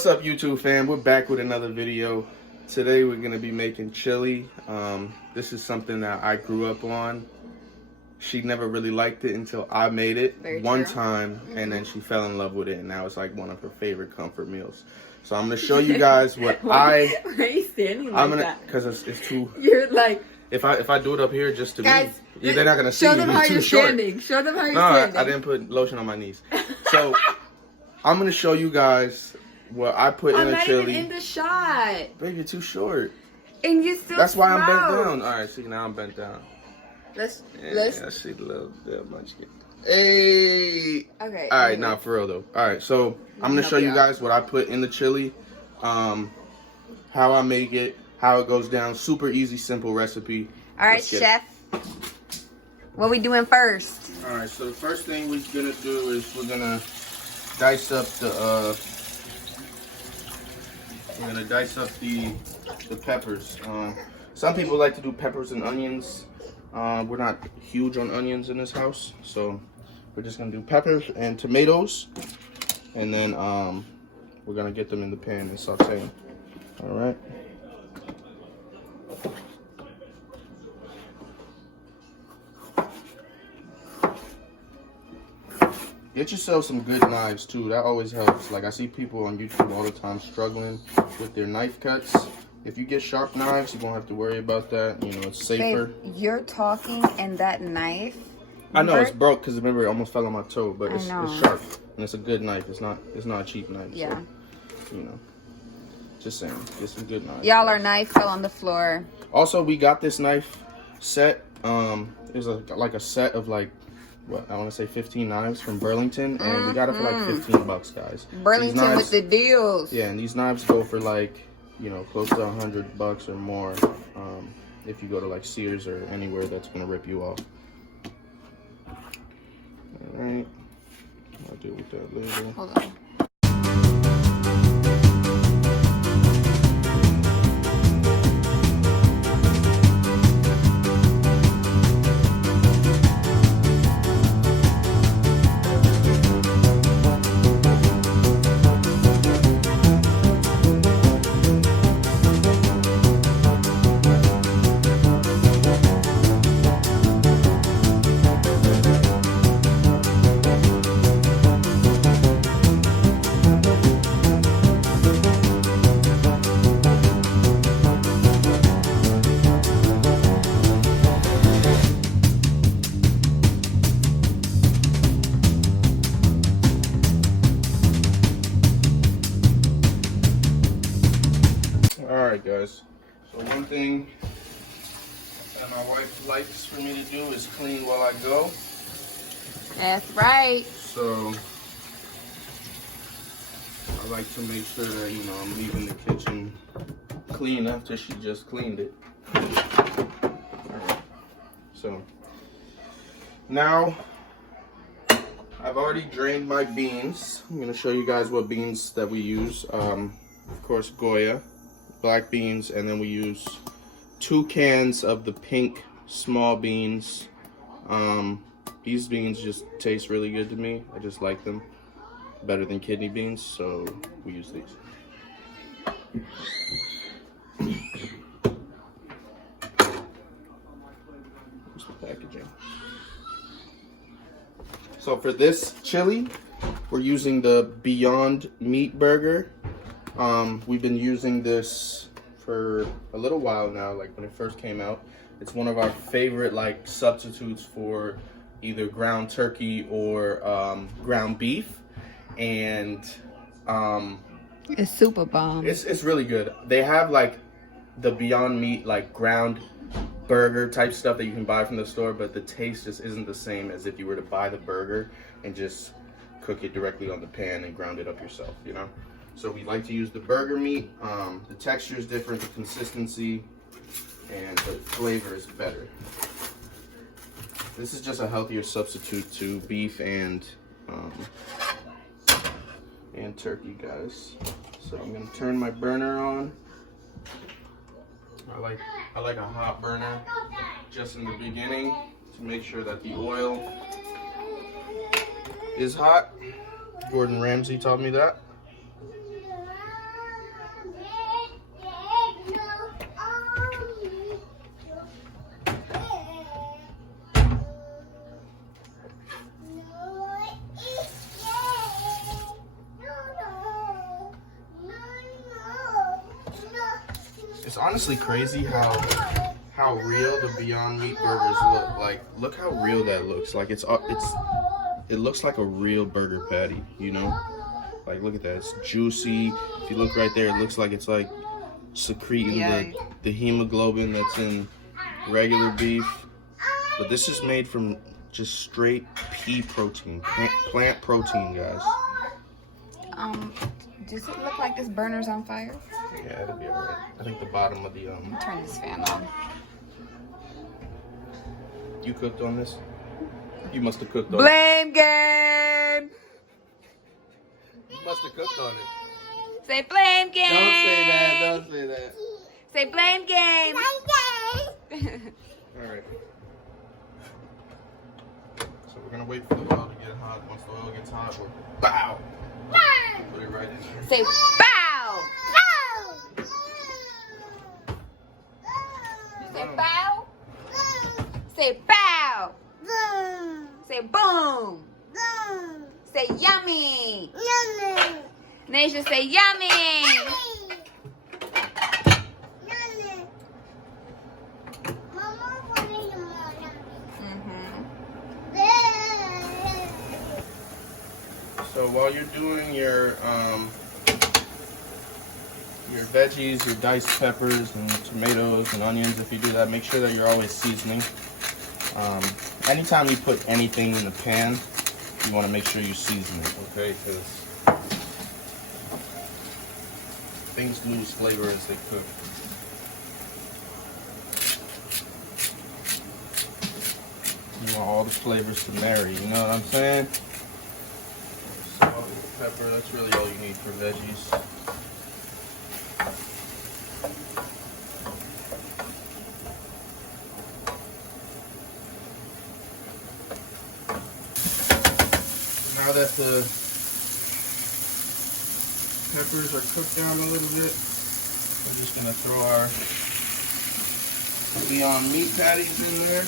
What's up, YouTube fam? We're back with another video. Today we're gonna be making chili. This is something that I grew up on. She never really liked it until I made it one time, and then she fell in love with it, and now it's like one of her favorite comfort meals. So I'm gonna show you guys what Why are you standing like that? Because it's too. You're like. If I do it up here just to guys, me, they're not gonna see show me. them how It's you're too short. standing. Show them how you're No, standing. I didn't put lotion on my knees. So I'm gonna show you guys what I put in a chili. I'm not even in the shot. Babe, you're too short. And you still. That's why I'm bent down. All right, see, now I'm bent down. Let's. I see the little bit munchkin. Hey. Okay. All right, now for real though. All right, so I'm gonna show you guys what I put in the chili, how I make it, how it goes down. Super easy, simple recipe. All right, chef. What we doing first? All right, so the first thing we're gonna do is we're gonna dice up the peppers. Some people like to do peppers and onions. We're not huge on onions in this house, so we're just gonna do peppers and tomatoes, and then we're gonna get them in the pan and saute them. All right. Get yourself some good knives too. That always helps. Like I see people on YouTube all the time struggling with their knife cuts. If you get sharp knives, you won't have to worry about that. You know, it's safer. Babe, you're talking and that knife. I know it's broke because remember it almost fell on my toe, but it's sharp and it's a good knife. It's not a cheap knife. Yeah. So, you know, just saying, get some good knives. Y'all, our knife fell on the floor. Also, we got this knife set. It was like a set of like. What, I want to say 15 knives from Burlington, and we got it for like 15 bucks, guys. Burlington knives, with the deals. Yeah, and these knives go for like, you know, close to 100 bucks or more if you go to like Sears or anywhere that's going to rip you off. All right. I'll deal with that later. Hold on. Alright guys, so one thing that my wife likes for me to do is clean while I go. That's right. So I like to make sure that, you know, I'm leaving the kitchen clean after she just cleaned it. Alright, so now I've already drained my beans. I'm going to show you guys what beans that we use. Of course, Goya. Black beans, and then we use 2 cans of the pink small beans. These beans just taste really good to me. I just like them better than kidney beans, so we use these. Here's the packaging. So for this chili, we're using the Beyond Meat Burger. We've been using this for a little while now, like when it first came out. It's one of our favorite like substitutes for either ground turkey or ground beef, and it's super bomb. It's really good. They have like the Beyond Meat like ground burger type stuff that you can buy from the store, but the taste just isn't the same as if you were to buy the burger and just cook it directly on the pan and ground it up yourself, you know? So we like to use the burger meat. The texture is different, the consistency, and the flavor is better. This is just a healthier substitute to beef and turkey, guys. So I'm gonna turn my burner on. I like a hot burner just in the beginning to make sure that the oil is hot. Gordon Ramsay taught me that. It's honestly crazy how real the Beyond Meat burgers look. Like, look how real that looks. Like it looks like a real burger patty, you know? Like, look at that. It's juicy. If you look right there, it looks like it's like secreting the hemoglobin that's in regular beef. But this is made from just straight pea protein, plant protein, guys. Does it look like this burner's on fire? Yeah, it'll be alright. I think the bottom of the Turn this fan on. You cooked on this? You must have cooked on it. Blame game. You must have cooked on it. Say blame game. Don't say that. Don't say that. Say blame game. Alright. So we're gonna wait for the oil to get hot. Once the oil gets hot, we'll bow. Put it right in there. Say bow. Say bow. Say bow. Say boom. Say yummy. Nasia, say yummy. So while you're doing your veggies, your diced peppers and tomatoes and onions, if you do that, make sure that you're always seasoning. Anytime you put anything in the pan, you want to make sure you season it, okay? Because things lose flavor as they cook. You want all the flavors to marry, you know what I'm saying? Salt, pepper, that's really all you need for veggies. Now that the peppers are cooked down a little bit, we're just going to throw our Beyond Meat patties in there.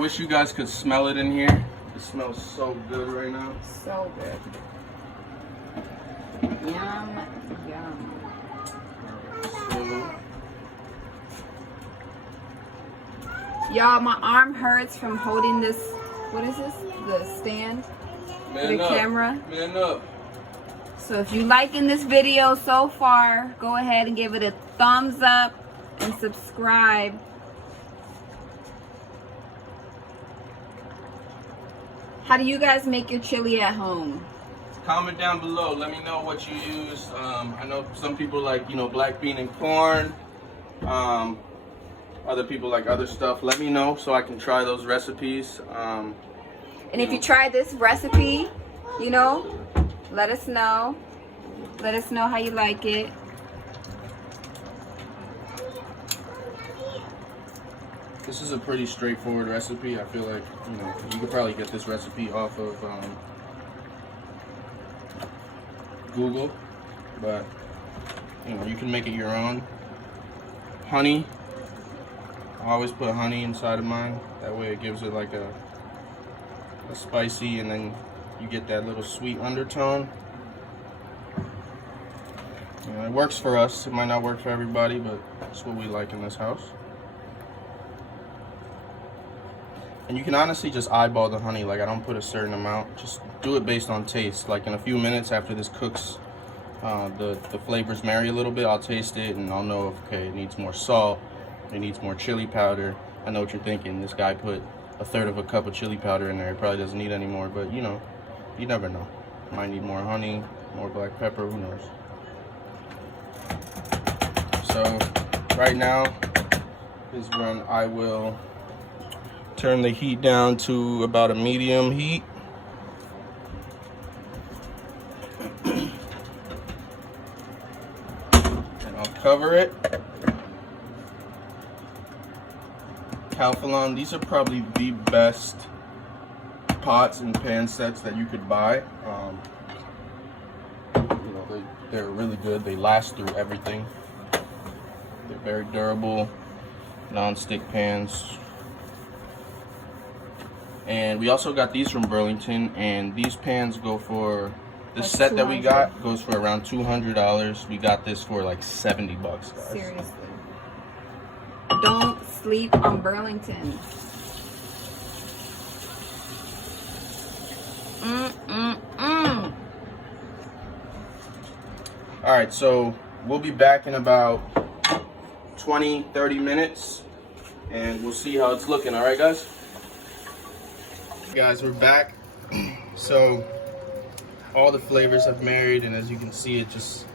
wish you guys could smell it in here. It smells so good right now. So good. Yum, yum. Y'all, my arm hurts from holding this. What is this? The stand? Man the up. Camera. Man up. So if you liking this video so far, go ahead and give it a thumbs up and subscribe. How do you guys make your chili at home? Comment down below. Let me know what you use. I know some people like, you know, black bean and corn. Other people like other stuff. Let me know so I can try those recipes. And if you try this recipe, you know, let us know. Let us know how you like it. This is a pretty straightforward recipe. I feel like, you know, you could probably get this recipe off of Google, but you know, you can make it your own. Honey, I always put honey inside of mine. That way it gives it like a spicy, and then you get that little sweet undertone. You know, it works for us. It might not work for everybody, but it's what we like in this house. And you can honestly just eyeball the honey. Like, I don't put a certain amount. Just do it based on taste. Like, in a few minutes after this cooks, the flavors marry a little bit. I'll taste it and I'll know if, okay, it needs more salt. It needs more chili powder. I know what you're thinking. This guy put 1/3 of a cup of chili powder in there. He probably doesn't need any more. But, you know, you never know. Might need more honey, more black pepper. Who knows? So, right now is when I will turn the heat down to about a medium heat. And I'll cover it. Calphalon, these are probably the best pots and pan sets that you could buy. You know, they're really good. They last through everything. They're very durable, non-stick pans. And we also got these from Burlington, and these pans go for, this like set that we got $200. goes for around $200. We got this for like $70, guys. Seriously. Don't sleep on Burlington. All right, so we'll be back in about 20-30 minutes, and we'll see how it's looking. All right, guys? Guys, we're back. So all the flavors have married, and as you can see, it just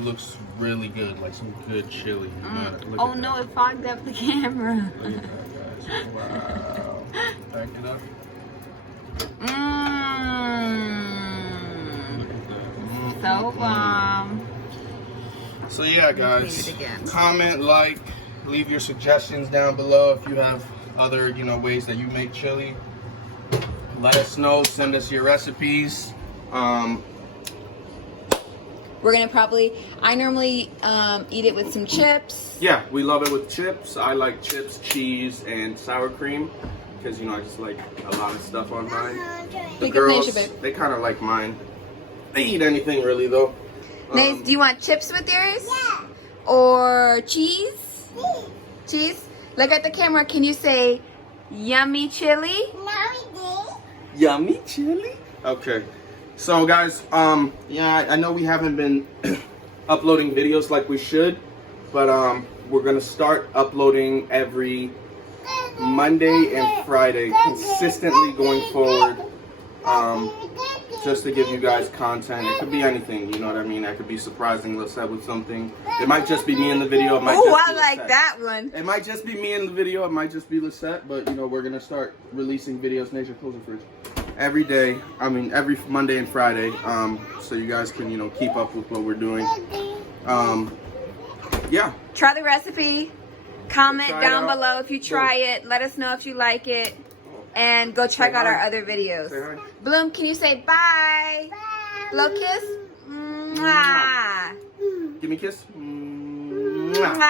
looks really good, like some good chili. Oh no, it fogged up the camera. Look at that, guys. Wow. Back it up. Look at that. So bomb. So yeah, guys, comment, like, leave your suggestions down below if you have other, you know, ways that you make chili. Let us know. Send us your recipes. We're gonna probably, I normally eat it with some chips. Yeah, we love it with chips. I like chips, cheese, and sour cream because, you know, I just like a lot of stuff on mine. The girls, they kind of like mine. They eat anything really though. Nace, do you want chips with yours? Yeah. Or cheese? Cheese? Look at the camera. Can you say yummy chili? Yummy chili? Okay. So guys, yeah, I know we haven't been uploading videos like we should, but we're gonna start uploading every Monday and Friday consistently going forward, just to give you guys content. It could be anything, you know what I mean? I could be surprising Lisette with something. It might just be me in the video. It might oh, just I be like Lisette. that one. It might just be me in the video. It might just be Lisette, but you know, we're gonna start releasing videos. Nature, close the fridge. Every day. I mean, every Monday and Friday. So you guys can, you know, keep up with what we're doing. Yeah. Try the recipe. Comment down below if you try it. Let us know if you like it. And go check out our other videos. Say hi. Bloom, can you say bye? Bye. Blow kiss? Mwah. Give me a kiss. Mwah. Thank you.